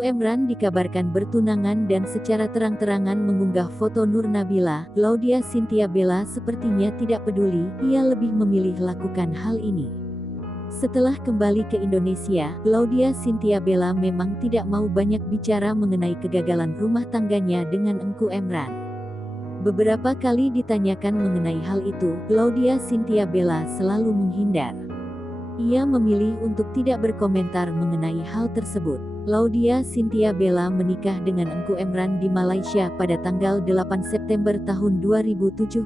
Engku Emran dikabarkan bertunangan dan secara terang-terangan mengunggah foto Nur Nabila. Laudya Chintya Bella sepertinya tidak peduli, ia lebih memilih lakukan hal ini. Setelah kembali ke Indonesia, Laudya Chintya Bella memang tidak mau banyak bicara mengenai kegagalan rumah tangganya dengan Engku Emran. Beberapa kali ditanyakan mengenai hal itu, Laudya Chintya Bella selalu menghindar. Ia memilih untuk tidak berkomentar mengenai hal tersebut. Laudya Chintya Bella menikah dengan Engku Emran di Malaysia pada tanggal 8 September tahun 2017.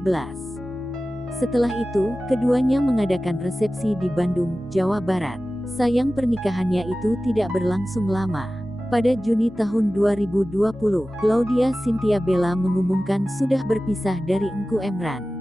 Setelah itu, keduanya mengadakan resepsi di Bandung, Jawa Barat. Sayang pernikahannya itu tidak berlangsung lama. Pada Juni tahun 2020, Laudya Chintya Bella mengumumkan sudah berpisah dari Engku Emran.